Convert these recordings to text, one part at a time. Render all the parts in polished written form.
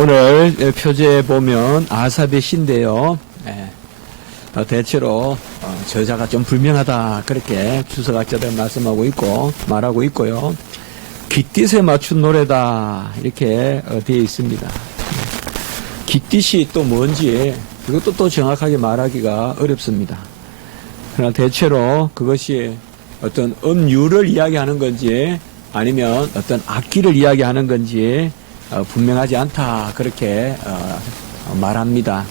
오늘 표제에 보면 아삽의 시인데요. 대체로 저자가 좀 불명하다 그렇게 주석학자들 말하고 있고요. 깃딧에 맞춘 노래다 이렇게 되어 있습니다. 깃딧이 또 뭔지 이것도 또 정확하게 말하기가 어렵습니다. 그러나 대체로 그것이 어떤 음유를 이야기하는 건지 아니면 어떤 악기를 이야기하는 건지 분명하지 않다 그렇게 말합니다.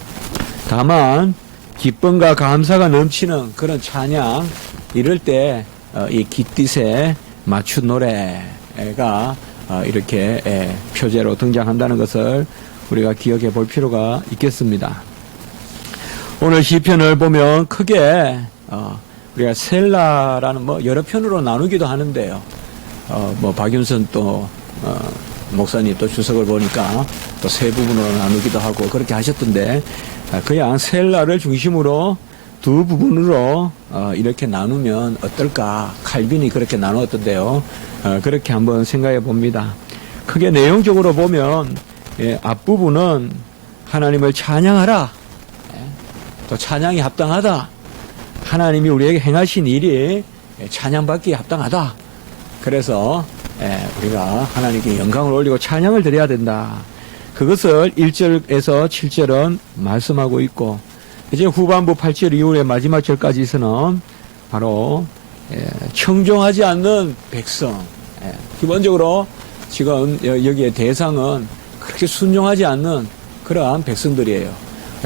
다만 기쁨과 감사가 넘치는 그런 찬양 이럴 때 이 깃딧에 맞춘 노래가 이렇게 표제로 등장한다는 것을 우리가 기억해 볼 필요가 있겠습니다. 오늘 시편을 보면 크게 우리가 셀라라는 여러 편으로 나누기도 하는데요. 박윤선 또 목사님 또 주석을 보니까 또 세 부분으로 나누기도 하고 그렇게 하셨던데 그냥 셀라를 중심으로 두 부분으로 이렇게 나누면 어떨까? 칼빈이 그렇게 나누었던데요. 그렇게 한번 생각해 봅니다. 크게 내용적으로 보면 앞부분은 하나님을 찬양하라. 또 찬양이 합당하다. 하나님이 우리에게 행하신 일이 찬양받기에 합당하다. 그래서 우리가 하나님께 영광을 올리고 찬양을 드려야 된다. 그것을 1절에서 7절은 말씀하고 있고 이제 후반부 8절 이후의 마지막 절까지서는 바로 청종하지 않는 백성. 기본적으로 지금 여기에 대상은 그렇게 순종하지 않는 그러한 백성들이에요.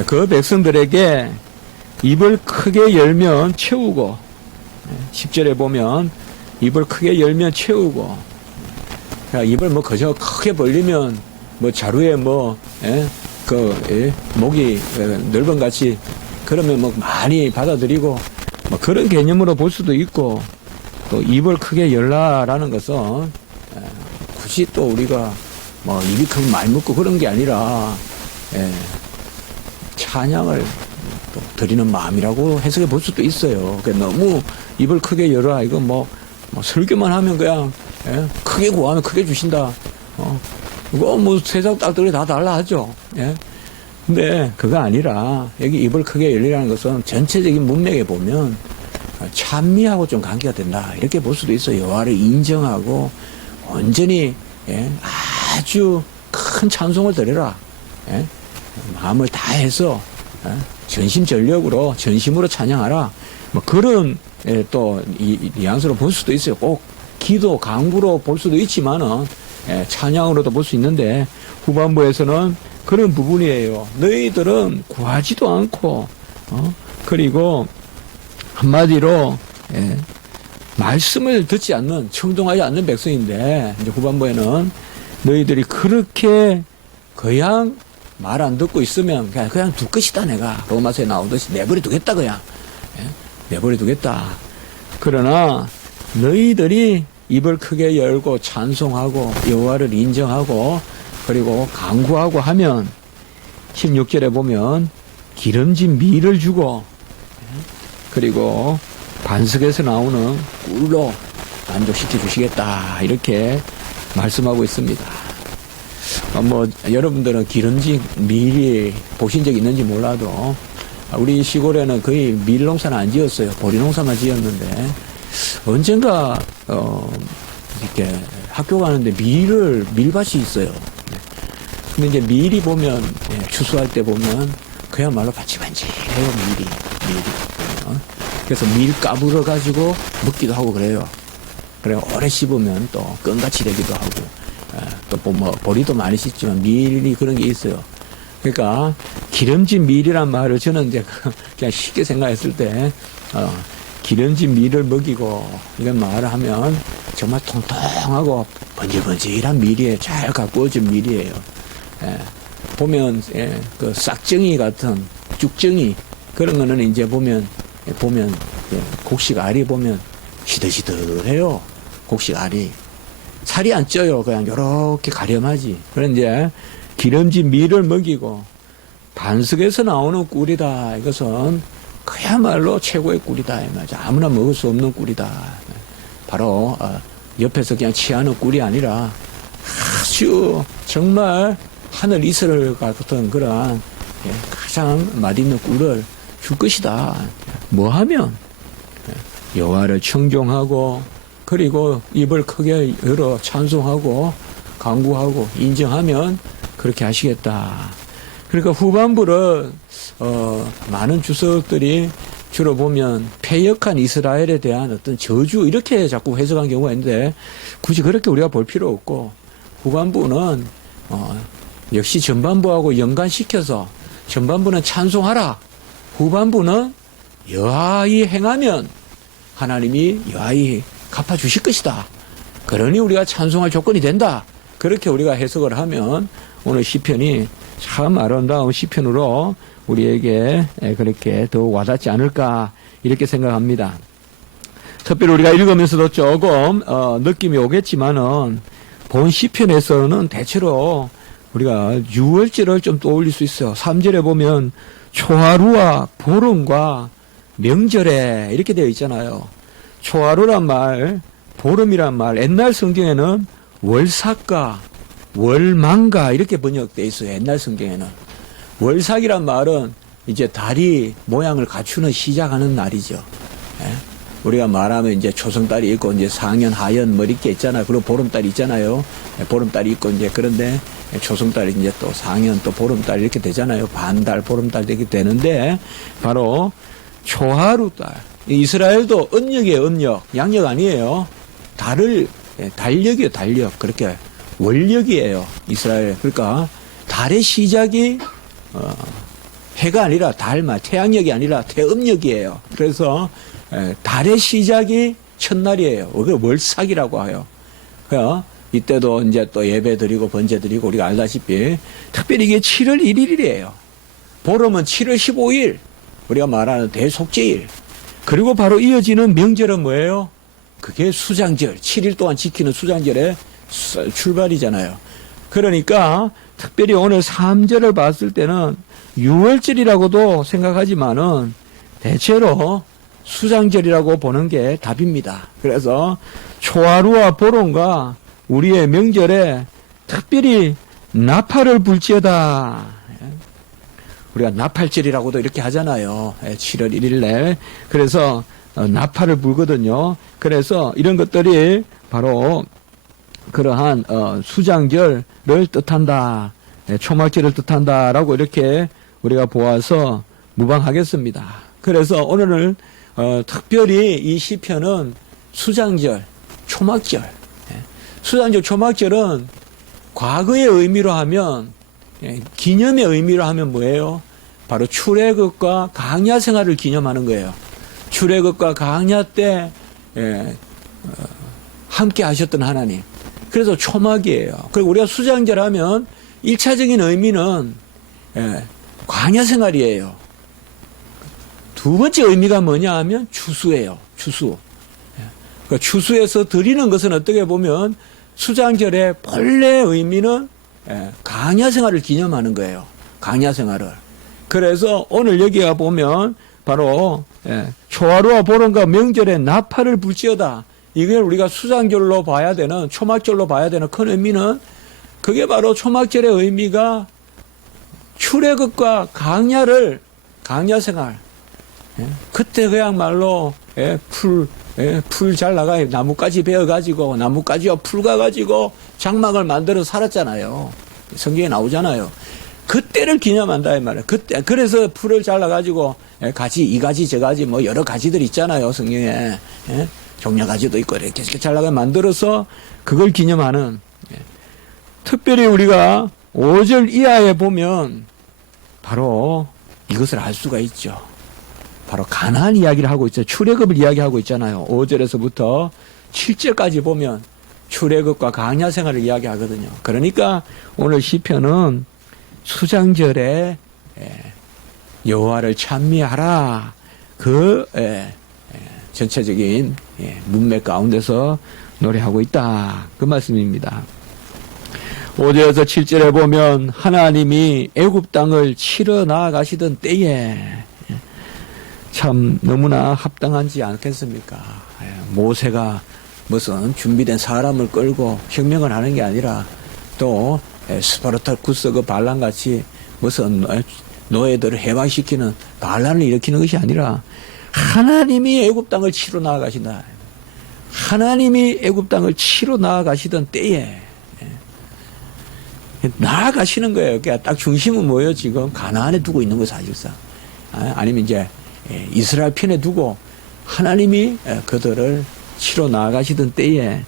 그 백성들에게 입을 크게 열면 채우고 10절에 보면 입을 크게 열면 채우고 입을 그저 크게 벌리면 자루에 목이 넓은 같이 그러면 많이 받아들이고 그런 개념으로 볼 수도 있고 또 입을 크게 열라라는 것은 굳이 또 우리가 입이 크면 많이 먹고 그런 게 아니라 찬양을 또 드리는 마음이라고 해석해 볼 수도 있어요. 너무 입을 크게 열어 이거 설교만 하면 그냥 크게 구하면 크게 주신다. 그거 세상 딸들이 다 달라 하죠. 근데 그거 아니라 여기 입을 크게 열리라는 것은 전체적인 문맥에 보면 찬미하고 좀 관계가 된다. 이렇게 볼 수도 있어요. 여호와를 인정하고 온전히 아주 큰 찬송을 드려라. 마음을 다해서 전심전력으로 전심으로 찬양하라. 그런 또 뉘앙스로 볼 수도 있어요. 꼭 기도 강구로 볼 수도 있지만은 찬양으로도 볼 수 있는데 후반부에서는 그런 부분이에요. 너희들은 구하지도 않고 그리고 한마디로 말씀을 듣지 않는 청종하지 않는 백성인데 이제 후반부에는 너희들이 그렇게 그냥 말 안 듣고 있으면 그냥 둘 것이다. 내가 로마서에 나오듯이 내버려 두겠다. 그냥 내버려 두겠다. 그러나 너희들이 입을 크게 열고 찬송하고 여호와를 인정하고 그리고 간구하고 하면 16절에 보면 기름진 밀을 주고 그리고 반석에서 나오는 꿀로 만족시켜 주시겠다. 이렇게 말씀하고 있습니다. 여러분들은 기름진 밀이 보신 적 있는지 몰라도 우리 시골에는 거의 밀 농사는 안 지었어요. 보리 농사만 지었는데 언젠가 이렇게 학교 가는데 밀밭이 있어요. 근데 이제 밀이 보면 추수할 때 보면 그야말로 반질반질해요. 밀이. 그래서 밀 까불어 가지고 먹기도 하고 그래요. 그래 오래 씹으면 또 껌같이 되기도 하고 또 보리도 많이 씹지만 밀이 그런 게 있어요. 그러니까 기름진 밀이란 말을 저는 이제 그냥 쉽게 생각했을 때 기름진 밀을 먹이고 이런 말을 하면 정말 통통하고 번질번질한 밀이에요. 잘 가꾸어진 밀이에요. 보면 그 싹정이 같은 죽정이 그런 거는 이제 보면 곡식 알이 보면 시들시들해요. 곡식 알이 살이 안 쪄요. 그냥 요렇게 가렴하지. 그런데 기름진 밀을 먹이고 반석에서 나오는 꿀이다. 이것은 그야말로 최고의 꿀이다. 아무나 먹을 수 없는 꿀이다. 바로 옆에서 그냥 취하는 꿀이 아니라 아주 정말 하늘 이슬 같은 그런 가장 맛있는 꿀을 줄 것이다. 뭐 하면 여호와를 청종하고 그리고 입을 크게 열어 찬송하고 간구하고 인정하면 그렇게 하시겠다. 그러니까 후반부를 많은 주석들이 주로 보면 패역한 이스라엘에 대한 어떤 저주 이렇게 자꾸 해석한 경우가 있는데 굳이 그렇게 우리가 볼 필요 없고 후반부는 역시 전반부하고 연관시켜서 전반부는 찬송하라. 후반부는 여하이 행하면 하나님이 여하이 갚아주실 것이다. 그러니 우리가 찬송할 조건이 된다. 그렇게 우리가 해석을 하면 오늘 시편이 참 아름다운 시편으로 우리에게 그렇게 더 와닿지 않을까 이렇게 생각합니다. 특별히 우리가 읽으면서도 조금 느낌이 오겠지만은 본 시편에서는 대체로 우리가 6월절을 좀 떠올릴 수 있어요. 3절에 보면 초하루와 보름과 명절에 이렇게 되어 있잖아요. 초하루란 말, 보름이란 말, 옛날 성경에는 월삭과 월망가 이렇게 번역되어 있어요. 옛날 성경에는. 월삭이란 말은 이제 달이 모양을 갖추는 시작하는 날이죠. 예? 우리가 말하면 이제 초승달이 있고 이제 상현, 하현 뭐 이렇게 있잖아요. 그리고 보름달이 있잖아요. 보름달이 있고 이제 그런데 초승달이 이제 또 상현 또 보름달 이렇게 되잖아요. 반달, 보름달 이렇게 되는데 바로 초하루달. 이스라엘도 언역이에요, 언역. 양력 아니에요. 달력이에요, 달력. 그렇게 월력이에요, 이스라엘. 그러니까 달의 시작이 해가 아니라 태양력이 아니라 태음력이에요. 그래서 달의 시작이 첫날이에요. 그걸 월삭이라고 해요. 이때도 이제 또 예배 드리고 번제 드리고 우리가 알다시피 특별히 이게 7월 1일이에요. 보름은 7월 15일. 우리가 말하는 대속죄일. 그리고 바로 이어지는 명절은 뭐예요? 그게 수장절. 7일 동안 지키는 수장절의 출발이잖아요. 그러니까 특별히 오늘 3절을 봤을 때는 6월절이라고도 생각하지만은 대체로 수장절이라고 보는 게 답입니다. 그래서 초하루와 보름과 우리의 명절에 특별히 나팔을 불지어다. 우리가 나팔절이라고도 이렇게 하잖아요. 7월 1일에. 그래서 나팔을 불거든요. 그래서 이런 것들이 바로 그러한 수장절을 뜻한다. 초막절을 뜻한다라고 이렇게 우리가 보아서 무방하겠습니다. 그래서 오늘은 특별히 이 시편은 수장절, 초막절. 수장절, 초막절은 과거의 의미로 하면 기념의 의미로 하면 뭐예요? 바로 출애굽과 광야 생활을 기념하는 거예요. 출애굽과 광야 때 함께 하셨던 하나님. 그래서 초막이에요. 그리고 우리가 수장절 하면 1차적인 의미는 광야 생활이에요. 두 번째 의미가 뭐냐 하면 추수예요. 추수. 그 추수에서 드리는 것은 어떻게 보면 수장절의 본래 의미는 광야 생활을 기념하는 거예요. 광야 생활을. 그래서 오늘 여기가 보면 바로 초하루와 보름과 명절에 나팔을 불지어다. 이걸 우리가 수장절로 봐야 되는 초막절로 봐야 되는 큰 의미는 그게 바로 초막절의 의미가 출애굽과 광야 생활. 그때 그야말로 풀 잘 나가요. 나뭇가지 베어가지고 나뭇가지와 풀 가가지고 장막을 만들어 살았잖아요. 성경에 나오잖아요. 그때를 기념한다 이 말이에요. 그때 그래서 풀을 잘라가지고 가지 이 가지 저 가지 뭐 여러 가지들 있잖아요. 성경에 종려가지도 있고 이렇게 잘라가 만들어서 그걸 기념하는. 특별히 우리가 5절 이하에 보면 바로 이것을 알 수가 있죠. 바로 가나안 이야기를 하고 있죠. 출애굽을 이야기하고 있잖아요. 5절에서부터 7절까지 보면 출애굽과 광야 생활을 이야기하거든요. 그러니까 오늘 시편은 수장절에 여호와를 찬미하라. 그 전체적인 문맥 가운데서 노래하고 있다. 그 말씀입니다. 5절에서 7절에 보면 하나님이 애굽 땅을 치러 나아가시던 때에 참 너무나 합당하지 않겠습니까? 모세가 무슨 준비된 사람을 끌고 혁명을 하는 게 아니라 또 스파르타쿠스 그 반란같이 무슨 노예들을 해방시키는 반란을 일으키는 것이 아니라 하나님이 애굽 땅을 치러 나아가신다. 하나님이 애굽 땅을 치러 나아가시던 때에 나아가시는 거예요. 그러니까 딱 중심은 뭐예요? 지금 가나안에 두고 있는 거 사실상. 아니면 이제 이스라엘 편에 두고 하나님이 그들을 치러 나아가시던 때에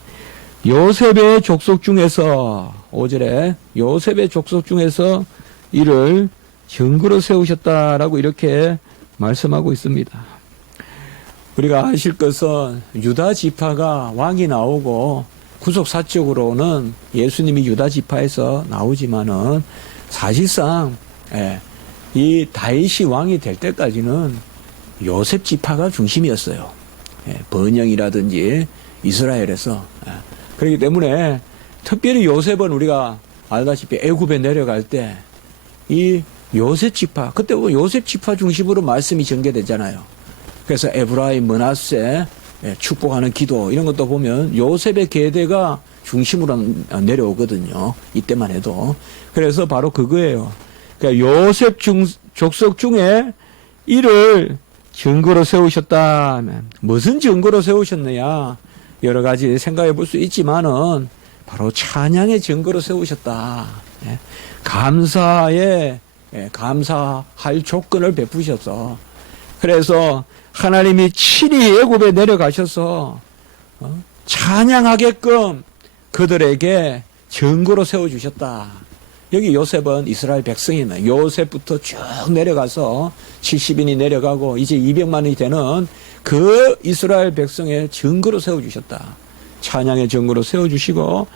요셉의 족속 중에서 5절에 요셉의 족속 중에서 이를 증거로 세우셨다라고 이렇게 말씀하고 있습니다. 우리가 아실 것은 유다 지파가 왕이 나오고 구속사적으로는 예수님이 유다 지파에서 나오지만은 사실상 이 다윗이 왕이 될 때까지는 요셉 지파가 중심이었어요. 번영이라든지 이스라엘에서. 그렇기 때문에 특별히 요셉은 우리가 알다시피 애굽에 내려갈 때 이 요셉 지파, 그때 보면 요셉 지파 중심으로 말씀이 전개되잖아요. 그래서 에브라임, 머나세, 축복하는 기도 이런 것도 보면 요셉의 계대가 중심으로 내려오거든요. 이때만 해도. 그래서 바로 그거예요. 그러니까 요셉 족속 중에 이를 증거로 세우셨다. 무슨 증거로 세우셨느냐? 여러 가지 생각해 볼 수 있지만은 바로 찬양의 증거로 세우셨다. 감사할 조건을 베푸셔서 그래서 하나님이 친히 애굽에 내려가셔서 찬양하게끔 그들에게 증거로 세워주셨다. 여기 요셉은 이스라엘 백성이네. 요셉부터 쭉 내려가서 70인이 내려가고 이제 200만이 되는 그 이스라엘 백성의 증거로 세워주셨다. 찬양의 증거로 세워주시고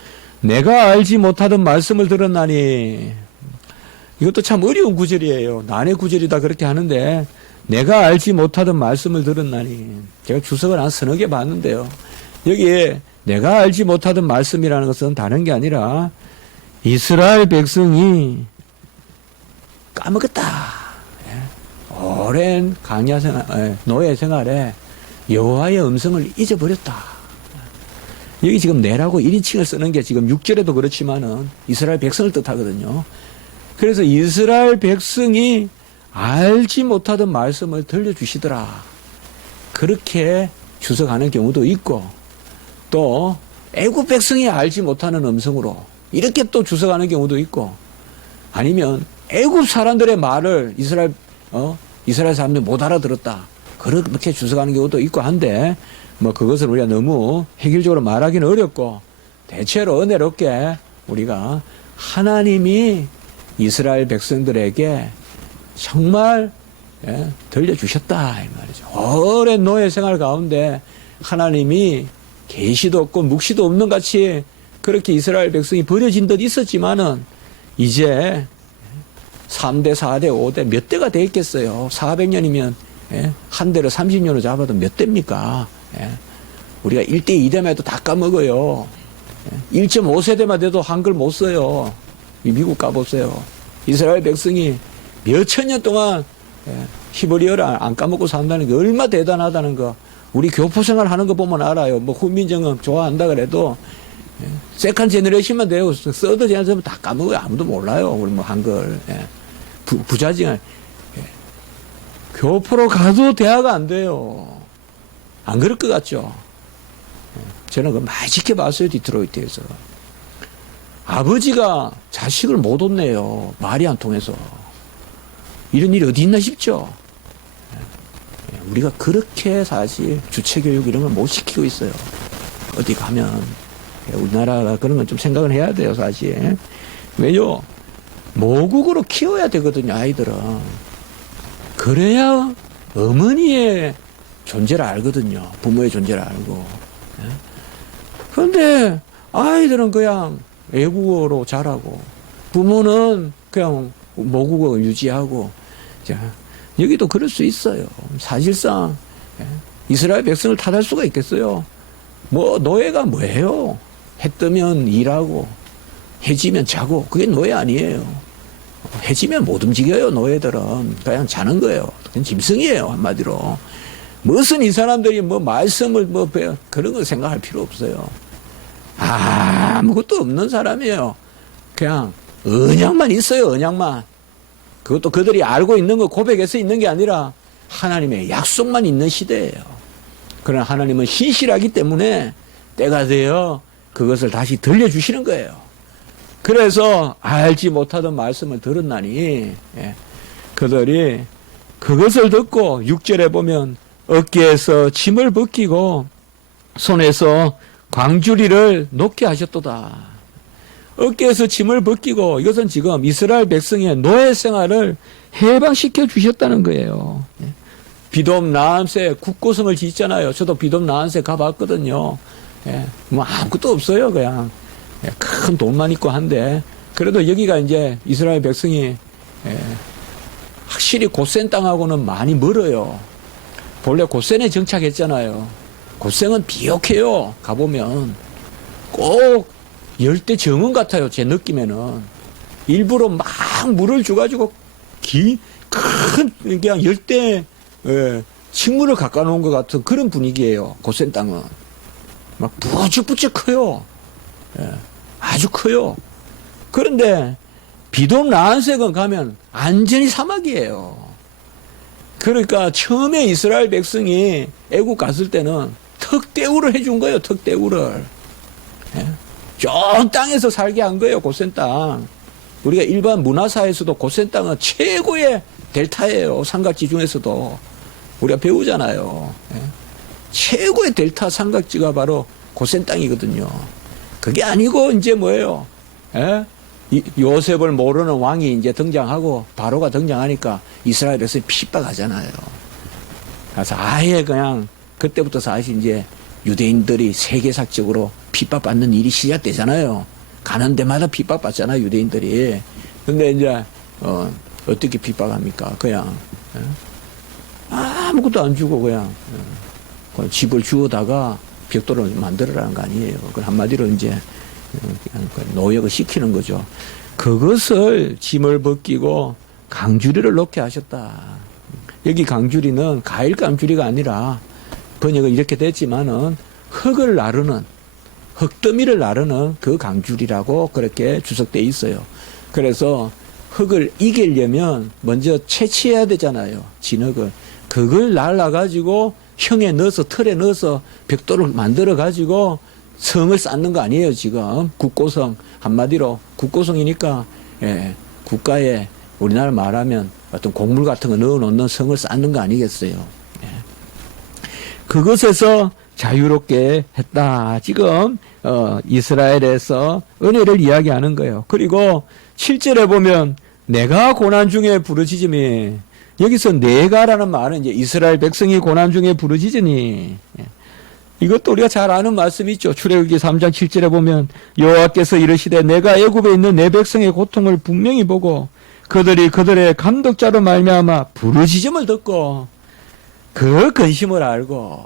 내가 알지 못하던 말씀을 들었나니 이것도 참 어려운 구절이에요. 난의 구절이다 그렇게 하는데 내가 알지 못하던 말씀을 들었나니 제가 주석을 한 서너 개 봤는데요. 여기에 내가 알지 못하던 말씀이라는 것은 다른 게 아니라 이스라엘 백성이 까먹었다. 오랜 강야 생활, 노예 생활에 여호와의 음성을 잊어버렸다. 여기 지금 내라고 1인칭을 쓰는 게 지금 6절에도 그렇지만은 이스라엘 백성을 뜻하거든요. 그래서 이스라엘 백성이 알지 못하던 말씀을 들려주시더라. 그렇게 주석하는 경우도 있고 또 애굽 백성이 알지 못하는 음성으로 이렇게 또 주석하는 경우도 있고 아니면 애굽 사람들의 말을 이스라엘 사람들이 못 알아들었다. 그렇게 주석하는 경우도 있고 한데 뭐 그것을 우리가 너무 획일적으로 말하기는 어렵고 대체로 은혜롭게 우리가 하나님이 이스라엘 백성들에게 정말 들려주셨다 이 말이죠. 오랜 노예 생활 가운데 하나님이 계시도 없고 묵시도 없는 같이 그렇게 이스라엘 백성이 버려진 듯 있었지만은 이제 3대, 4대, 5대 몇 대가 돼 있겠어요. 400년이면 한 대를 30년으로 잡아도 몇 대입니까? 우리가 1대, 2대만 해도 다 까먹어요. 1.5세대만 돼도 한글 못 써요. 미국 가보세요. 이스라엘 백성이 몇천 년 동안 히브리어를 안 까먹고 산다는 게 얼마나 대단하다는 거. 우리 교포 생활 하는 거 보면 알아요. 뭐 훈민정음 좋아한다 그래도 세컨 제너레이션만 돼요. 서드 제너레이션 다 까먹어요. 아무도 몰라요. 우리 뭐 한글. 부자징을. 교포로 가도 대화가 안 돼요. 안 그럴 것 같죠? 저는 그거 많이 지켜봤어요. 디트로이트에서. 아버지가 자식을 못 혼내요. 말이 안 통해서. 이런 일이 어디 있나 싶죠? 우리가 그렇게 사실 주체교육 이런 걸 못 시키고 있어요. 어디 가면. 우리나라가 그런 건 좀 생각을 해야 돼요, 사실. 왜요? 모국으로 키워야 되거든요, 아이들은. 그래야 어머니의 존재를 알거든요. 부모의 존재를 알고. 그런데 아이들은 그냥 외국어로 자라고 부모는 그냥 모국어 유지하고 자, 여기도 그럴 수 있어요. 사실상 이스라엘 백성을 탓할 수가 있겠어요. 뭐 노예가 뭐예요? 해 뜨면 일하고 해 지면 자고 그게 노예 아니에요. 해 지면 못 움직여요. 노예들은 그냥 자는 거예요. 그냥 짐승이에요. 한마디로. 무슨 이 사람들이 뭐 말씀을 뭐 그런 거 생각할 필요 없어요. 아무것도 없는 사람이에요. 그냥 언약만 있어요, 언약만. 그것도 그들이 알고 있는 거 고백해서 있는 게 아니라 하나님의 약속만 있는 시대예요. 그러나 하나님은 신실하기 때문에 때가 되어 그것을 다시 들려주시는 거예요. 그래서 알지 못하던 말씀을 들었나니 그들이 그것을 듣고 6절에 보면 어깨에서 짐을 벗기고 손에서 광주리를 놓게 하셨도다. 어깨에서 짐을 벗기고 이것은 지금 이스라엘 백성의 노예 생활을 해방시켜 주셨다는 거예요. 비돔 나한세 국고성을 짓잖아요. 저도 비돔 나한세 가봤거든요. 뭐 아무것도 없어요. 그냥 큰 돈만 있고 한데 그래도 여기가 이제 이스라엘 백성이 확실히 고센 땅하고는 많이 멀어요. 본래 고센에 정착했잖아요. 고센은 비옥해요. 가보면 꼭 열대 정원 같아요. 제 느낌에는 일부러 막 물을 줘가지고 큰 그냥 열대 식물을 가까 놓은 것 같은 그런 분위기예요. 고센 땅은 막 부쩍부쩍 커요. 아주 커요. 그런데 비돔 나한색은 가면 완전히 사막이에요. 그러니까 처음에 이스라엘 백성이 애국 갔을 때는 턱대우를 해준 거예요. 턱대우를. 좋은 땅에서 살게 한 거예요. 고센 땅. 우리가 일반 문화사에서도 고센 땅은 최고의 델타예요. 삼각지 중에서도. 우리가 배우잖아요. 최고의 델타 삼각지가 바로 고센 땅이거든요. 그게 아니고 이제 뭐예요? 요셉을 모르는 왕이 이제 등장하고 바로가 등장하니까 이스라엘 백성이 핍박하잖아요. 그래서 아예 그냥 그때부터 사실 이제 유대인들이 세계사적으로 핍박받는 일이 시작되잖아요. 가는 데마다 핍박받잖아요, 유대인들이. 근데 이제 어떻게 핍박합니까? 그냥 아무것도 안 주고 그냥 집을 주워다가 벽돌을 만들어라는 거 아니에요. 그 한마디로 이제 노역을 시키는 거죠. 그것을 짐을 벗기고 강주리를 놓게 하셨다. 여기 강주리는 가일 강주리가 아니라 번역은 이렇게 됐지만은 흙을 나르는 흙더미를 나르는 그 강주리라고 그렇게 주석되어 있어요. 그래서 흙을 이기려면 먼저 채취해야 되잖아요. 진흙을. 그걸 날라가지고 형에 넣어서 틀에 넣어서 벽돌을 만들어가지고 성을 쌓는 거 아니에요, 지금. 국고성. 한마디로 국고성이니까, 국가에 우리나라 말하면 어떤 곡물 같은 거 넣어 놓는 성을 쌓는 거 아니겠어요. 그것에서 자유롭게 했다. 지금, 이스라엘에서 은혜를 이야기하는 거예요. 그리고 7절에 보면 내가 고난 중에 부르짖음이 여기서 내가라는 말은 이제 이스라엘 백성이 고난 중에 부르짖으니 이것도 우리가 잘 아는 말씀이 있죠. 출애굽기 3장 7절에 보면 여호와께서 이르시되 내가 애굽에 있는 내 백성의 고통을 분명히 보고 그들이 그들의 감독자로 말미암아 부르짖음을 듣고 그 근심을 알고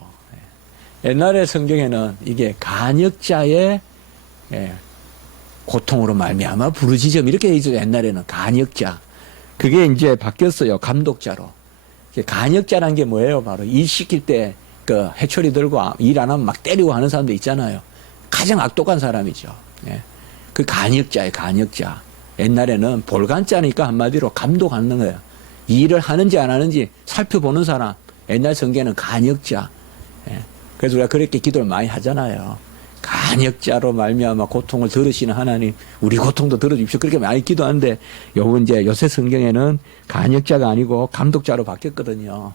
옛날의 성경에는 이게 간역자의 고통으로 말미암아 부르짖음 이렇게 돼 있어요. 옛날에는 간역자. 그게 이제 바뀌었어요. 감독자로. 간역자라는 게 뭐예요? 바로 일 시킬 때 그 해초리 들고 일 안 하면 막 때리고 하는 사람도 있잖아요. 가장 악독한 사람이죠. 그 간역자예요. 간역자. 옛날에는 볼간자니까 한마디로 감독하는 거예요. 일을 하는지 안 하는지 살펴보는 사람. 옛날 성경에는 간역자. 그래서 우리가 그렇게 기도를 많이 하잖아요. 간역자로 말미암아 고통을 들으시는 하나님, 우리 고통도 들어주십시오. 그렇게 많이 기도하는데, 요새 성경에는 간역자가 아니고 감독자로 바뀌었거든요.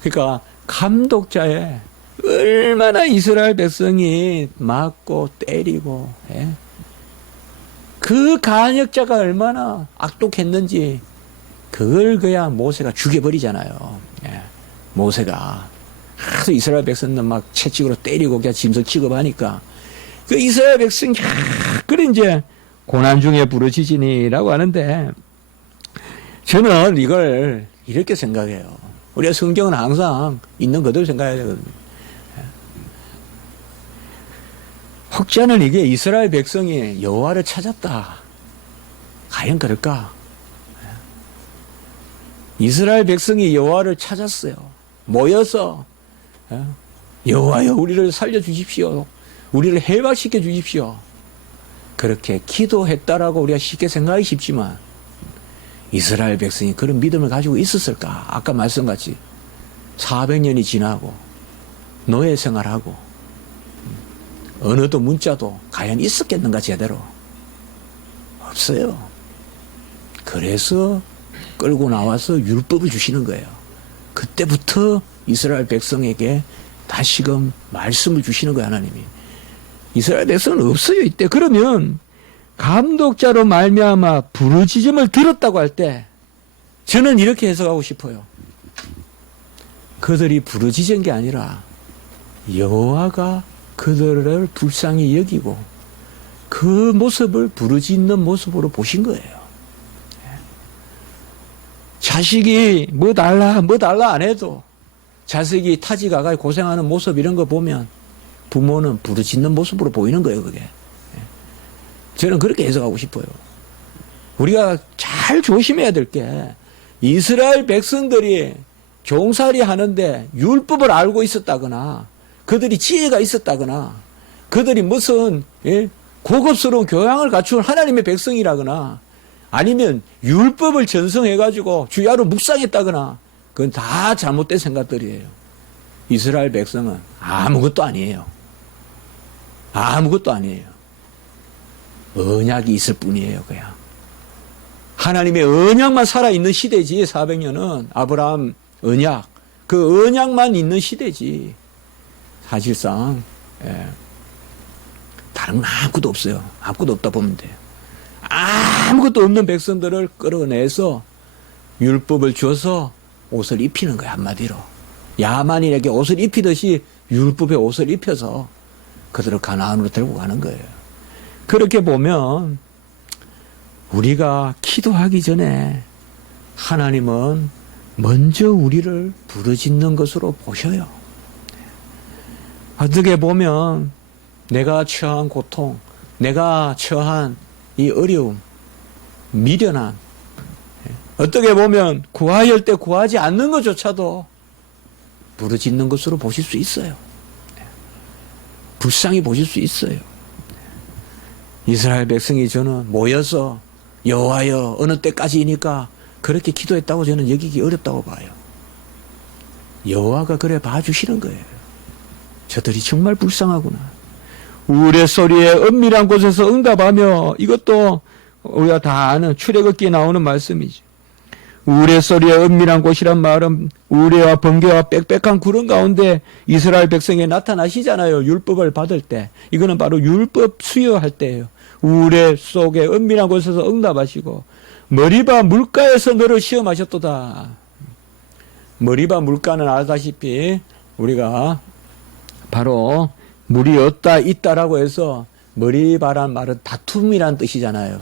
그러니까 감독자에 얼마나 이스라엘 백성이 맞고 때리고, 그 간역자가 얼마나 악독했는지 그걸 그냥 모세가 죽여버리잖아요. 모세가. 하도 이스라엘 백성은 막 채찍으로 때리고 그냥 짐승 취급하니까 그 이스라엘 백성이 그래 이제 고난 중에 부르짖으니라고 하는데 저는 이걸 이렇게 생각해요. 우리가 성경은 항상 있는 그대로 생각해야 되거든요. 혹자는 이게 이스라엘 백성이 여호와를 찾았다. 과연 그럴까? 이스라엘 백성이 여호와를 찾았어요. 모여서 여호와여 우리를 살려주십시오. 우리를 해방시켜 주십시오. 그렇게 기도했다라고 우리가 쉽게 생각하기 쉽지만 이스라엘 백성이 그런 믿음을 가지고 있었을까? 아까 말씀같이 400년이 지나고 노예 생활하고 언어도 문자도 과연 있었겠는가 제대로? 없어요. 그래서 끌고 나와서 율법을 주시는 거예요. 그때부터 이스라엘 백성에게 다시금 말씀을 주시는 거예요, 하나님이. 이스라엘 백성은 없어요, 이때. 그러면 감독자로 말미암아 부르짖음을 들었다고 할 때 저는 이렇게 해석하고 싶어요. 그들이 부르짖은 게 아니라 여호와가 그들을 불쌍히 여기고 그 모습을 부르짖는 모습으로 보신 거예요. 자식이 뭐 달라 안 해도 자식이 타지 가가 고생하는 모습 이런 거 보면 부모는 부르짖는 모습으로 보이는 거예요, 그게. 저는 그렇게 해석하고 싶어요. 우리가 잘 조심해야 될 게 이스라엘 백성들이 종살이 하는데 율법을 알고 있었다거나 그들이 지혜가 있었다거나 그들이 무슨 고급스러운 교양을 갖춘 하나님의 백성이라거나 아니면 율법을 전성해가지고 주야로 묵상했다거나 그건 다 잘못된 생각들이에요. 이스라엘 백성은 아무것도 아니에요. 아무것도 아니에요. 언약이 있을 뿐이에요, 그냥. 하나님의 언약만 살아있는 시대지, 400년은. 아브라함 언약. 그 언약만 있는 시대지. 사실상, 다른 건 아무것도 없어요. 아무것도 없다 보면 돼요. 아무것도 없는 백성들을 끌어내서 율법을 줘서 옷을 입히는 거야, 한마디로. 야만인에게 옷을 입히듯이 율법의 옷을 입혀서 그들을 가나안으로 데리고 가는 거예요. 그렇게 보면 우리가 기도하기 전에 하나님은 먼저 우리를 부르짖는 것으로 보셔요. 어떻게 보면 내가 처한 고통, 내가 처한 이 어려움, 미련함, 어떻게 보면 구할 때 구하지 않는 것조차도 부르짖는 것으로 보실 수 있어요. 불쌍히 보실 수 있어요. 이스라엘 백성이 저는 모여서 여호와여 어느 때까지이니까 그렇게 기도했다고 저는 여기기 어렵다고 봐요. 여호와가 그래 봐주시는 거예요. 저들이 정말 불쌍하구나. 우레소리의 은밀한 곳에서 응답하며, 이것도 우리가 다 아는 출애굽기에 나오는 말씀이죠. 우레소리의 은밀한 곳이란 말은 우레와 번개와 빽빽한 구름 가운데 이스라엘 백성에 나타나시잖아요. 율법을 받을 때. 이거는 바로 율법 수여할 때예요. 우레 속에 은밀한 곳에서 응답하시고 머리바 물가에서 너를 시험하셨도다. 머리바 물가는 알다시피 우리가 바로 물이 없다 있다라고 해서 머리바란 말은 다툼이란 뜻이잖아요.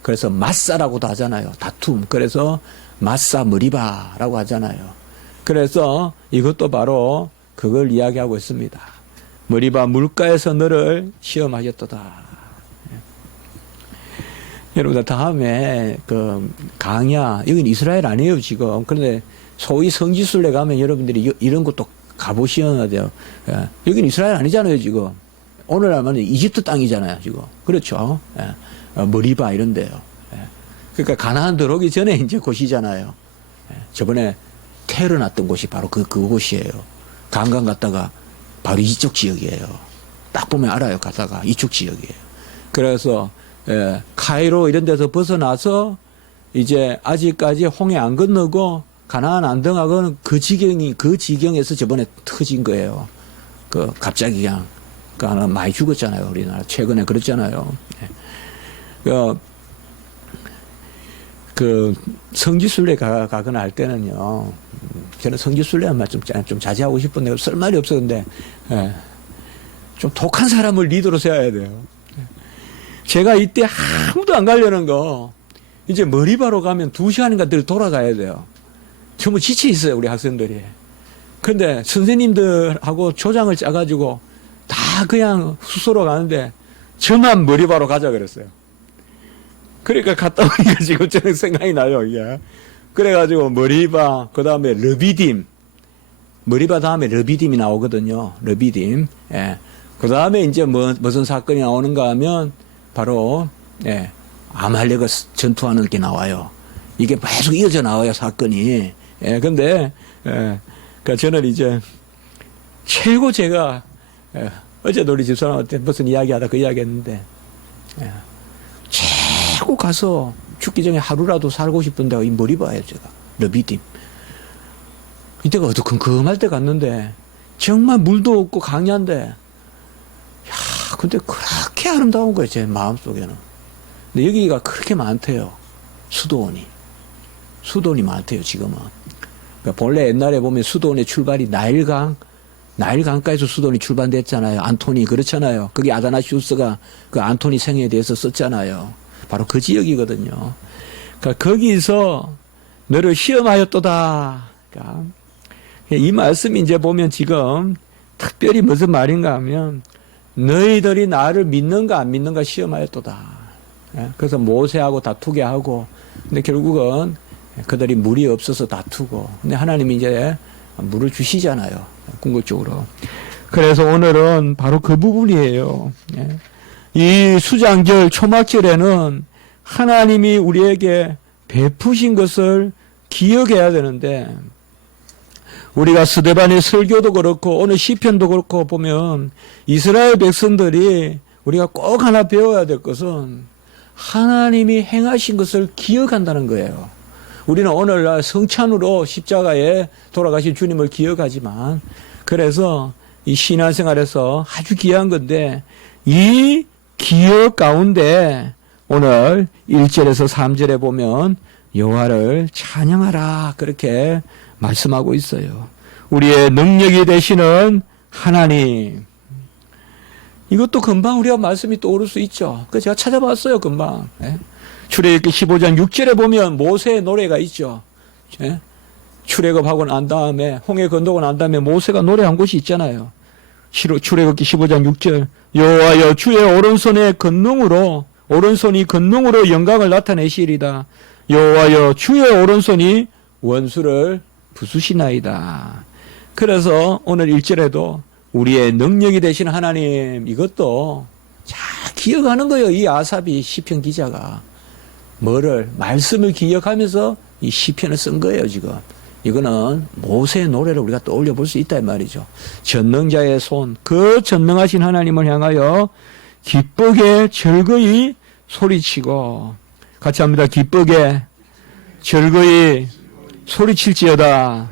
그래서 맞사라고도 하잖아요. 다툼. 그래서 맞사 머리바라고 하잖아요. 그래서 이것도 바로 그걸 이야기하고 있습니다. 머리바 물가에서 너를 시험하셨도다. 여러분들 다음에 그 강야, 여기는 이스라엘 아니에요 지금. 그런데 소위 성지순례 가면 여러분들이 이런 곳도 가보셔야 돼요. 여기는 이스라엘 아니잖아요 지금. 오늘 하면 이집트 땅이잖아요 지금. 그렇죠. 머리바 이런 데요. 그러니까 가나안 들어오기 전에 이제 곳이잖아요. 저번에 테러 났던 곳이 바로 그곳이에요. 관광 갔다가 바로 이쪽 지역이에요. 딱 보면 알아요. 가다가 이쪽 지역이에요. 그래서 카이로 이런 데서 벗어나서 이제 아직까지 홍해 안 건너고 가나안 안 등하고는 그 지경에서 저번에 터진 거예요. 갑자기 그냥 하나 많이 죽었잖아요. 우리나라 최근에 그랬잖아요. 그 성지순례 가거나 할 때는요, 저는 성지순례 한 말 좀 자제하고 싶은데 쓸 말이 없었는데 좀 독한 사람을 리더로 세워야 돼요. 제가 이때 아무도 안 가려는 거 이제 머리바로 가면 2시간인가 늘 돌아가야 돼요. 전부 지쳐 있어요 우리 학생들이. 그런데 선생님들하고 조장을 짜가지고 다 그냥 숙소로 가는데 저만 머리바로 가자 그랬어요. 그러니까 갔다 오니까 지금 저는 생각이 나요, 이게. 그래가지고 머리바, 그 다음에 르비딤. 머리바 다음에 르비딤이 나오거든요. 르비딤. 예. 그 다음에 이제 무슨 사건이 나오는가 하면 바로 아말렉을 전투하는 게 나와요. 이게 계속 이어져 나와요, 사건이. 근데 그러니까 저는 이제 최고 제가 어제도 우리 집사람한테 무슨 이야기하다 그 이야기했는데 최고 가서 죽기 전에 하루라도 살고 싶은 데가 이 머리바예요, 제가. 르비딤. 이때가 어두컴컴할 때 갔는데 정말 물도 없고 강야인데 근데 그렇게 아름다운 거예요, 제 마음속에는. 근데 여기가 그렇게 많대요. 수도원이 많대요, 지금은. 그러니까 본래 옛날에 보면 수도원의 출발이 나일강가에서 수도원이 출발됐잖아요. 안토니, 그렇잖아요. 거기 아다나시우스가 그 안토니 생애에 대해서 썼잖아요. 바로 그 지역이거든요. 그러니까 거기서 너를 시험하였도다. 그러니까 이 말씀이 이제 보면 지금 특별히 무슨 말인가 하면 너희들이 나를 믿는가 안 믿는가 시험하였도다. 그래서 모세하고 다투게 하고, 근데 결국은 그들이 물이 없어서 다투고, 근데 하나님이 이제 물을 주시잖아요, 궁극적으로. 그래서 오늘은 바로 그 부분이에요. 이 수장절 초막절에는 하나님이 우리에게 베푸신 것을 기억해야 되는데, 우리가 스데반의 설교도 그렇고 오늘 시편도 그렇고 보면 이스라엘 백성들이 우리가 꼭 하나 배워야 될 것은 하나님이 행하신 것을 기억한다는 거예요. 우리는 오늘날 성찬으로 십자가에 돌아가신 주님을 기억하지만, 그래서 이 신앙생활에서 아주 귀한 건데 이 기억 가운데 오늘 1절에서 3절에 보면 여호와를 찬양하라 그렇게 말씀하고 있어요. 우리의 능력이 되시는 하나님. 이것도 금방 우리가 말씀이 떠오를 수 있죠. 그 제가 찾아봤어요, 금방. 출애굽기 15장 6절에 보면 모세의 노래가 있죠. 출애굽하고 난 다음에 홍해 건너고 난 다음에 모세가 노래한 곳이 있잖아요. 출애굽기 15장 6절. 여호와여 주의 오른손이 권능으로 영광을 나타내시리다. 여호와여 주의 오른손이 원수를 부수시나이다. 그래서 오늘 1절에도 우리의 능력이 되신 하나님, 이것도 잘 기억하는 거예요. 이 아삽이 시편 기자가 말씀을 기억하면서 이 시편을 쓴 거예요, 지금. 이거는 모세의 노래를 우리가 떠올려 볼 수 있다 이 말이죠. 전능자의 손, 그 전능하신 하나님을 향하여 기쁘게 즐거이 소리치고, 같이 합니다. 기쁘게 즐거이 소리칠지어다.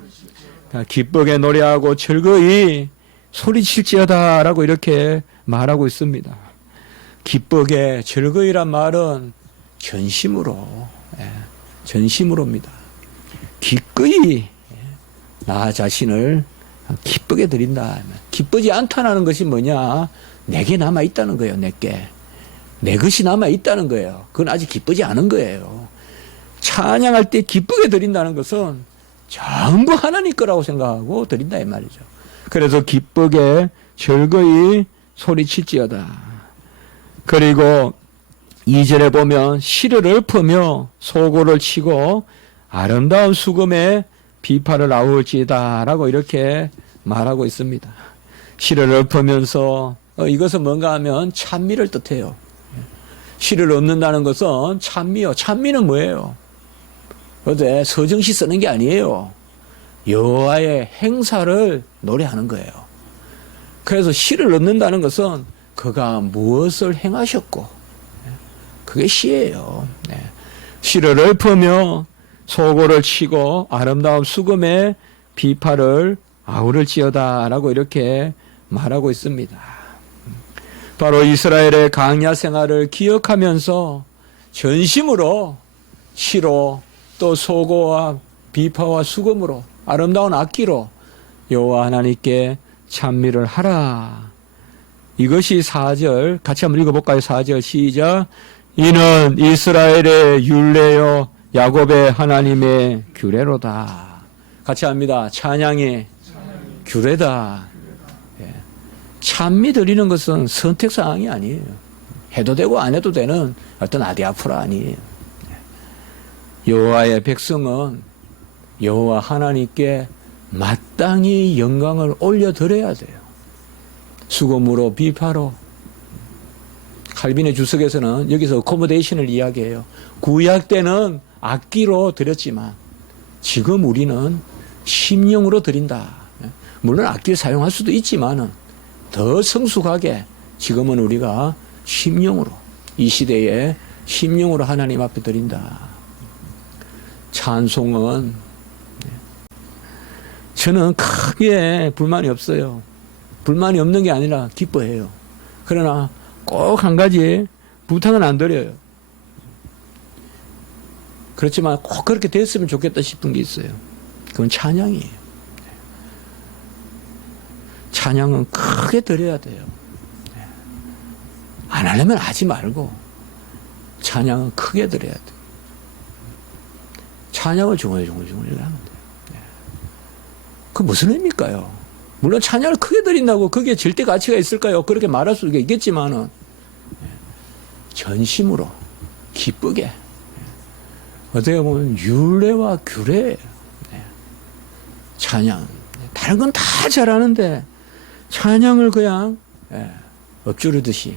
기쁘게 노래하고 즐거이 소리칠지어다 라고 이렇게 말하고 있습니다. 기쁘게 즐거이란 말은 전심으로입니다. 기꺼이 나 자신을 기쁘게 드린다. 기쁘지 않다는 것이 뭐냐? 내게 남아있다는 거예요. 내 것이 남아있다는 거예요. 그건 아직 기쁘지 않은 거예요. 찬양할 때 기쁘게 드린다는 것은 전부 하나님 거라고 생각하고 드린다 이 말이죠. 그래서 기쁘게 즐거이 소리칠지어다. 그리고 2절에 보면 시를 읊으며 소고를 치고 아름다운 수금에 비파를 아울지이다 라고 이렇게 말하고 있습니다. 시를 읊으면서 이것은 뭔가 하면 찬미를 뜻해요. 시를 읊는다는 것은 찬미요. 찬미는 뭐예요? 어제 서정시 쓰는 게 아니에요. 여호와의 행사를 노래하는 거예요. 그래서 시를 읊는다는 것은 그가 무엇을 행하셨고, 그게 시예요. 시를 읊으며 소고를 치고 아름다운 수금에 비파를 아우를지어다 라고 이렇게 말하고 있습니다. 바로 이스라엘의 광야 생활을 기억하면서 전심으로 시로 또 소고와 비파와 수금으로 아름다운 악기로 여호와 하나님께 찬미를 하라. 이것이 4절 같이 한번 읽어볼까요? 4절 시작. 이는 이스라엘의 율례요 야곱의 하나님의 규례로다. 같이 합니다. 찬양의 규례다. 찬미 드리는 것은 선택사항이 아니에요. 해도 되고 안 해도 되는 어떤 아디아프라 아니에요. 여호와의 백성은 여호와 하나님께 마땅히 영광을 올려드려야 돼요. 수금으로 비파로 칼빈의 주석에서는 여기서 어코모데이션을 이야기해요. 구약 때는 악기로 드렸지만 지금 우리는 심령으로 드린다. 물론 악기를 사용할 수도 있지만 더 성숙하게 지금은 우리가 심령으로, 이 시대에 심령으로 하나님 앞에 드린다. 찬송은 저는 크게 불만이 없어요. 불만이 없는 게 아니라 기뻐해요. 그러나 꼭 한 가지 부탁은 안 드려요. 그렇지만 꼭 그렇게 됐으면 좋겠다 싶은 게 있어요. 그건 찬양이에요. 찬양은 크게 드려야 돼요. 안 하려면 하지 말고 찬양은 크게 드려야 돼요. 찬양을 중얼중얼 하면 돼요. 그 무슨 의미일까요? 물론 찬양을 크게 드린다고 그게 절대 가치가 있을까요? 그렇게 말할 수 있겠지만은 전심으로 기쁘게 어떻게 보면 율례와 규례예요. 찬양. 다른 건 다 잘하는데 찬양을 그냥 엎주르듯이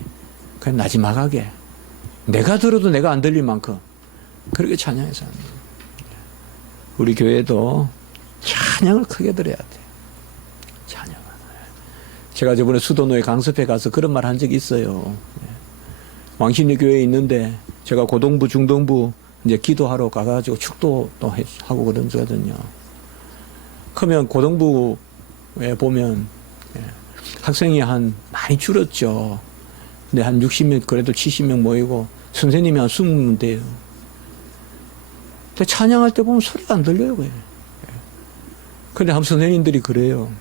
그냥 나지막하게 내가 들어도 내가 안 들릴 만큼 그렇게 찬양해서 합니다. 우리 교회도 찬양을 크게 드려야 돼요. 찬양을. 제가 저번에 수도노예 강습회 가서 그런 말 한 적이 있어요. 왕신리 교회에 있는데 제가 고동부, 중동부 이제 기도하러 가가지고 축도도 하고 그러거든요. 그러면 고동부에 보면 학생이 많이 줄었죠. 근데 한 60명, 그래도 70명 모이고 선생님이 한 20명 돼요. 근데 찬양할 때 보면 소리가 안 들려요. 근데 한 선생님들이 그래요.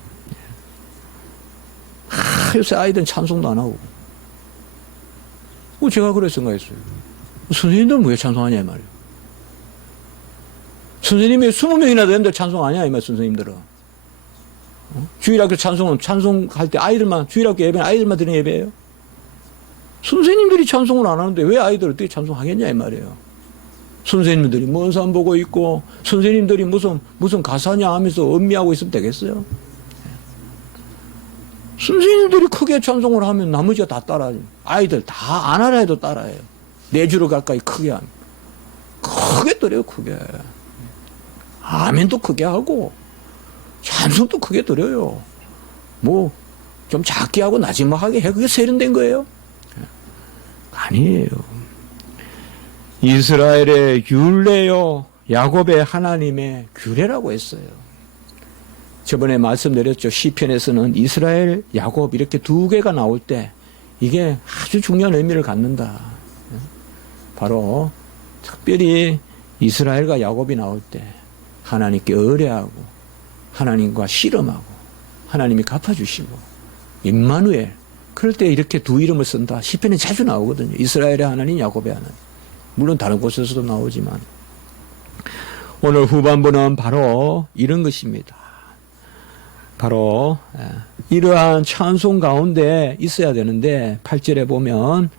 요새 아이들은 찬송도 안 하고. 제가 그럴 생각했어요. 선생님들은 왜 찬송하냐, 이 말이에요. 선생님이 20명이나 되는데 찬송 아니야, 이 말, 선생님들은. 주일학교 찬송할 때 아이들만, 주일학교 예배는 아이들만 드리는 예배예요? 선생님들이 찬송을 안 하는데 왜 아이들 어떻게 찬송하겠냐, 이 말이에요. 선생님들이 먼 산 보고 있고, 선생님들이 무슨 가사냐 하면서 음미하고 있으면 되겠어요? 선생님들이 크게 찬송을 하면 나머지가 다 따라해요. 아이들 다 안 알아 해도 따라해요. 4주를 가까이 크게 하면. 크게 드려요, 크게. 아멘도 크게 하고, 찬송도 크게 드려요. 좀 작게 하고 나지막하게 해. 그게 세련된 거예요? 아니에요. 이스라엘의 율례요, 야곱의 하나님의 규례라고 했어요. 저번에 말씀드렸죠. 시편에서는 이스라엘, 야곱 이렇게 두 개가 나올 때 이게 아주 중요한 의미를 갖는다. 바로 특별히 이스라엘과 야곱이 나올 때 하나님께 의뢰하고 하나님과 씨름하고 하나님이 갚아주시고 임마누엘, 그럴 때 이렇게 두 이름을 쓴다. 시편에 자주 나오거든요. 이스라엘의 하나님, 야곱의 하나님. 물론 다른 곳에서도 나오지만 오늘 후반부는 바로 이런 것입니다. 바로 이러한 찬송 가운데 있어야 되는데 8절에 보면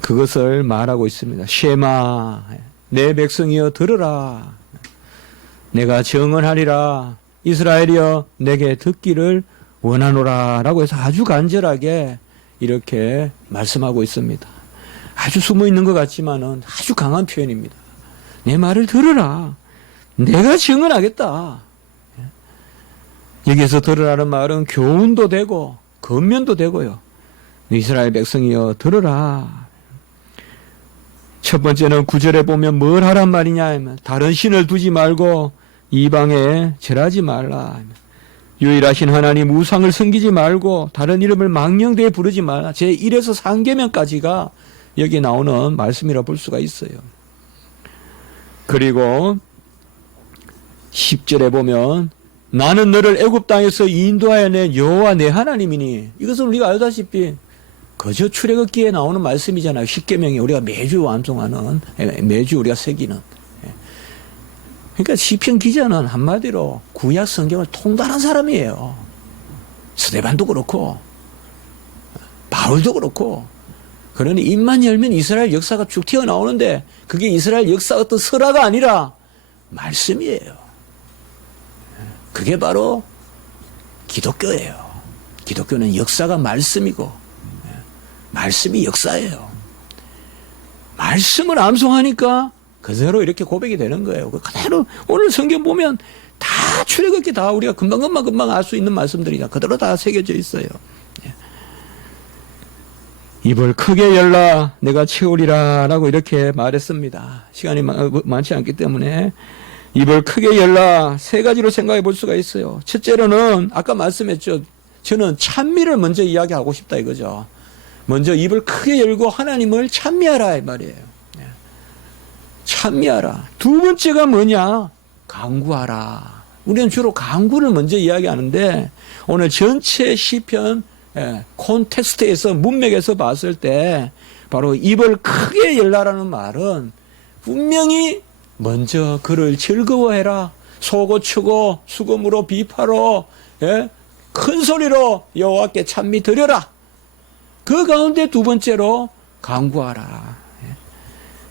그것을 말하고 있습니다. 쉐마, 내 백성이여 들으라. 내가 정언하리라. 이스라엘이여 내게 듣기를 원하노라. 라고 해서 아주 간절하게 이렇게 말씀하고 있습니다. 아주 숨어 있는 것 같지만은 아주 강한 표현입니다. 내 말을 들으라. 내가 정언하겠다. 여기에서 들으라는 말은 교훈도 되고 권면도 되고요. 이스라엘 백성이여 들으라. 첫 번째는 9절에 보면 뭘 하란 말이냐 하면 다른 신을 두지 말고 이방에 절하지 말라. 유일하신 하나님 우상을 섬기지 말고 다른 이름을 망령되이 부르지 말라. 제1에서 3계명까지가 여기 나오는 말씀이라 볼 수가 있어요. 그리고 10절에 보면 나는 너를 애굽 땅에서 인도하여 낸 여호와 내 하나님이니, 이것은 우리가 알다시피 그저 출애굽기에 나오는 말씀이잖아요. 10계명이 우리가 매주 완성하는, 매주 우리가 새기는. 그러니까 시편 기자는 한마디로 구약 성경을 통달한 사람이에요. 스데반도 그렇고 바울도 그렇고. 그러니 입만 열면 이스라엘 역사가 쭉 튀어나오는데 그게 이스라엘 역사 어떤 설화가 아니라 말씀이에요. 그게 바로 기독교예요. 기독교는 역사가 말씀이고 말씀이 역사예요. 말씀을 암송하니까 그대로 이렇게 고백이 되는 거예요. 그대로 오늘 성경 보면 다 출애굽기 다 우리가 금방 알 수 있는 말씀들이 그대로 다 새겨져 있어요. 입을 크게 열라 내가 채우리라 라고 이렇게 말했습니다. 시간이 많지 않기 때문에 입을 크게 열라 세 가지로 생각해 볼 수가 있어요. 첫째로는 아까 말씀했죠. 저는 찬미를 먼저 이야기하고 싶다 이거죠. 먼저 입을 크게 열고 하나님을 찬미하라 이 말이에요. 찬미하라. 두 번째가 뭐냐? 간구하라. 우리는 주로 간구를 먼저 이야기하는데 오늘 전체 시편 콘텍스트에서 문맥에서 봤을 때 바로 입을 크게 열라라는 말은 분명히 먼저 그를 즐거워해라. 소고치고 수금으로 비파로 큰 소리로 여호와께 찬미 드려라. 그 가운데 두 번째로 간구하라.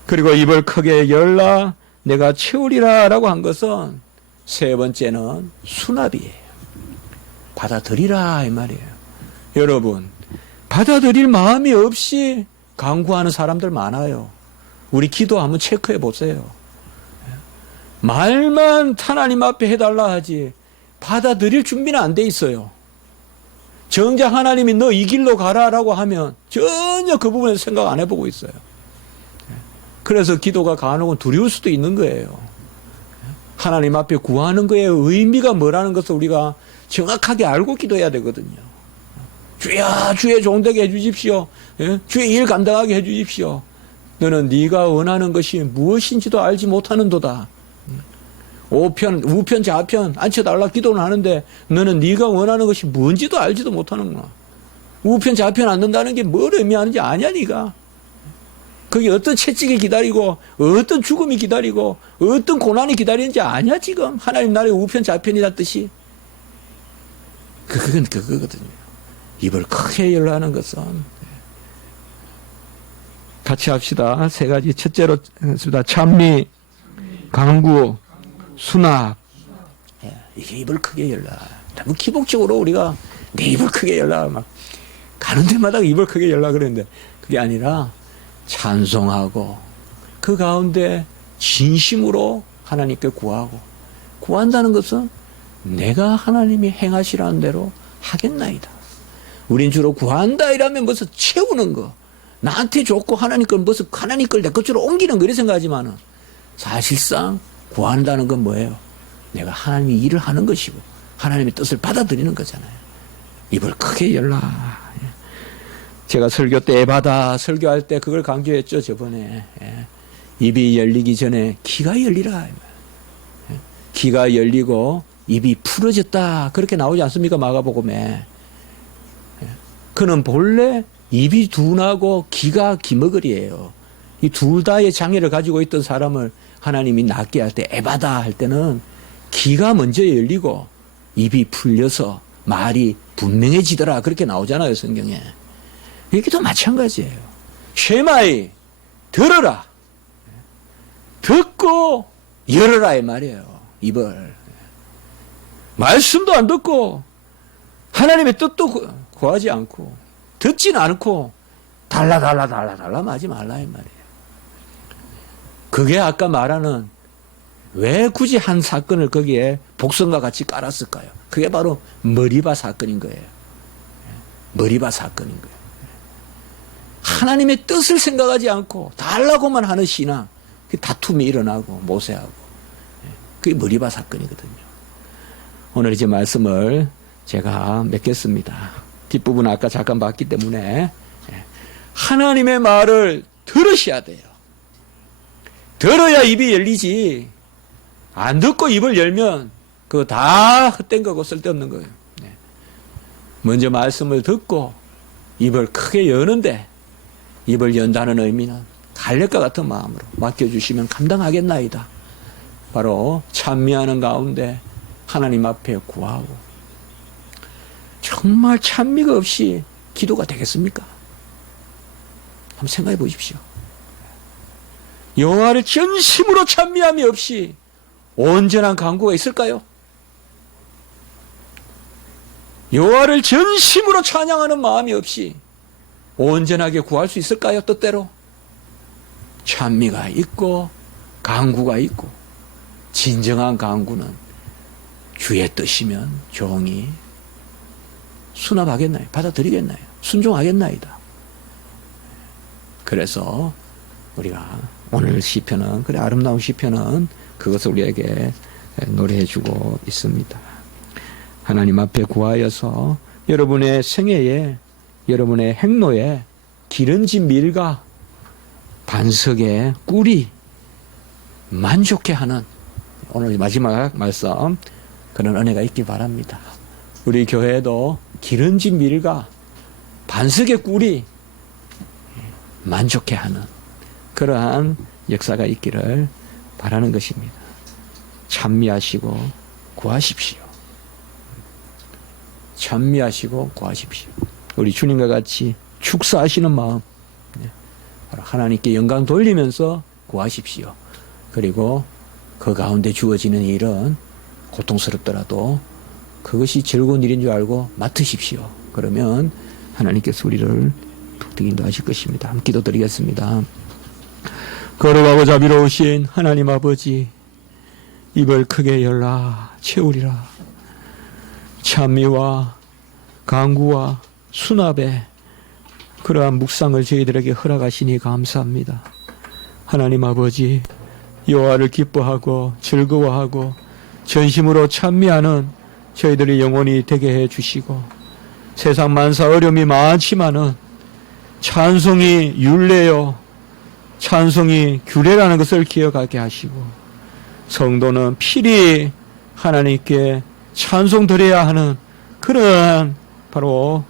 그리고 입을 크게 열라 내가 채우리라 라고 한 것은 세 번째는 수납이에요. 받아들이라 이 말이에요. 여러분 받아들일 마음이 없이 간구하는 사람들 많아요. 우리 기도 한번 체크해 보세요. 말만 하나님 앞에 해달라 하지 받아들일 준비는 안 돼 있어요. 정작 하나님이 너 이 길로 가라라고 하면 전혀 그 부분에서 생각 안 해보고 있어요. 그래서 기도가 간혹은 두려울 수도 있는 거예요. 하나님 앞에 구하는 거의 의미가 뭐라는 것을 우리가 정확하게 알고 기도해야 되거든요. 주야 주의 종되게 해주십시오. 주의 일 감당하게 해주십시오. 너는 네가 원하는 것이 무엇인지도 알지 못하는도다. 우편 좌편 앉혀달라 기도는 하는데 너는 네가 원하는 것이 뭔지도 알지도 못하는구나. 우편 좌편 앉는다는 게 뭘 의미하는지 아냐 네가. 거기 어떤 채찍이 기다리고 어떤 죽음이 기다리고 어떤 고난이 기다리는지 아냐 지금. 하나님 나라의 우편 좌편이란 뜻이. 그건 그거거든요. 입을 크게 열라는 것은 같이 합시다. 세 가지. 첫째로 했습니다. 찬미, 간구, 수납. 이게 입을 크게 열라. 너무 기복적으로 우리가 내 입을 크게 열라 막 가는 데마다 입을 크게 열라 그랬는데 그게 아니라 찬송하고 그 가운데 진심으로 하나님께 구하고 구한다는 것은 내가 하나님이 행하시라는 대로 하겠나이다. 우린 주로 구한다 이라면 무슨 채우는 거 나한테 좋고 하나님 걸 무슨 하나님 걸 내 것으로 옮기는 거 이렇게 생각하지만은 사실상 구한다는 건 뭐예요? 내가 하나님이 일을 하는 것이고 하나님의 뜻을 받아들이는 거잖아요. 입을 크게 열라. 제가 설교 때 에바다 설교할 때 그걸 강조했죠 저번에. 입이 열리기 전에 귀가 열리라. 귀가 열리고 입이 풀어졌다 그렇게 나오지 않습니까? 마가복음에. 그는 본래 입이 둔하고 귀가 기머거리예요. 이 둘 다의 장애를 가지고 있던 사람을 하나님이 낫게 할 때 에바다 할 때는 귀가 먼저 열리고 입이 풀려서 말이 분명해지더라 그렇게 나오잖아요 성경에. 여기도 마찬가지예요. 쉐마이 들어라 듣고 열어라 이 말이에요. 입을 말씀도 안 듣고 하나님의 뜻도 구하지 않고 듣지는 않고 달라 하지 말라 이 말이에요. 그게 아까 말하는 왜 굳이 한 사건을 거기에 복선과 같이 깔았을까요? 그게 바로 머리바 사건인 거예요. 머리바 사건인 거예요. 하나님의 뜻을 생각하지 않고 달라고만 하는 신앙, 다툼이 일어나고 모세하고 그게 머리바 사건이거든요. 오늘 이제 말씀을 제가 맺겠습니다. 뒷부분은 아까 잠깐 봤기 때문에 하나님의 말을 들으셔야 돼요. 들어야 입이 열리지. 안 듣고 입을 열면 그거 다 헛된 거고 쓸데없는 거예요. 먼저 말씀을 듣고 입을 크게 여는데 입을 연다는 의미는 갈렙과 같은 마음으로 맡겨주시면 감당하겠나이다. 바로 찬미하는 가운데 하나님 앞에 구하고 정말 찬미가 없이 기도가 되겠습니까? 한번 생각해 보십시오. 여호와를 전심으로 찬미함이 없이 온전한 간구가 있을까요? 여호와를 전심으로 찬양하는 마음이 없이 온전하게 구할 수 있을까요? 뜻대로? 찬미가 있고 간구가 있고, 진정한 간구는 주의 뜻이면 종이 수납하겠나요? 받아들이겠나요? 순종하겠나이다. 그래서 우리가 오늘 시편은, 그래 아름다운 시편은 그것을 우리에게 노래해주고 있습니다. 하나님 앞에 구하여서 여러분의 생애에, 여러분의 행로에 기름진 밀과 반석의 꿀이 만족해하는 오늘 마지막 말씀, 그런 은혜가 있기 바랍니다. 우리 교회도 기름진 밀과 반석의 꿀이 만족해하는 그러한 역사가 있기를 바라는 것입니다. 찬미하시고 구하십시오. 찬미하시고 구하십시오. 우리 주님과 같이 축사하시는 마음, 하나님께 영광 돌리면서 구하십시오. 그리고 그 가운데 주어지는 일은 고통스럽더라도 그것이 즐거운 일인 줄 알고 맡으십시오. 그러면 하나님께서 우리를 독특히 인도하실 것입니다. 함께 기도드리겠습니다. 거룩하고 자비로우신 하나님 아버지, 입을 크게 열라 채우리라. 찬미와 간구와 수납에 그러한 묵상을 저희들에게 허락하시니 감사합니다. 하나님 아버지, 여호와를 기뻐하고 즐거워하고 전심으로 찬미하는 저희들의 영혼이 되게 해주시고, 세상 만사 어려움이 많지만은 찬송이 율례요, 찬송이 규례라는 것을 기억하게 하시고, 성도는 필히 하나님께 찬송 드려야 하는 그런 바로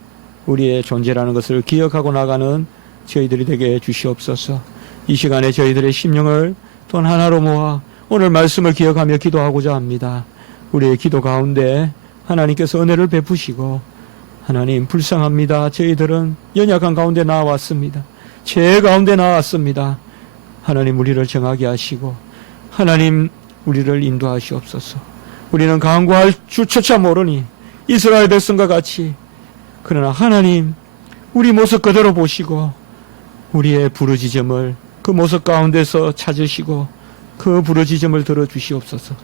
우리의 존재라는 것을 기억하고 나가는 저희들이 되게 해주시옵소서. 이 시간에 저희들의 심령을 돈 하나로 모아 오늘 말씀을 기억하며 기도하고자 합니다. 우리의 기도 가운데 하나님께서 은혜를 베푸시고, 하나님 불쌍합니다. 저희들은 연약한 가운데 나왔습니다. 죄 가운데 나왔습니다. 하나님 우리를 정하게 하시고, 하나님 우리를 인도하시옵소서. 우리는 간구할 줄조차 모르니 이스라엘 백성과 같이, 그러나 하나님 우리 모습 그대로 보시고 우리의 부르짖음을 그 모습 가운데서 찾으시고 그 부르짖음을 들어주시옵소서.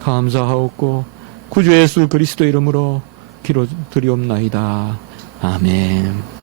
감사하옵고 구주 예수 그리스도 이름으로 기도드리옵나이다. 아멘.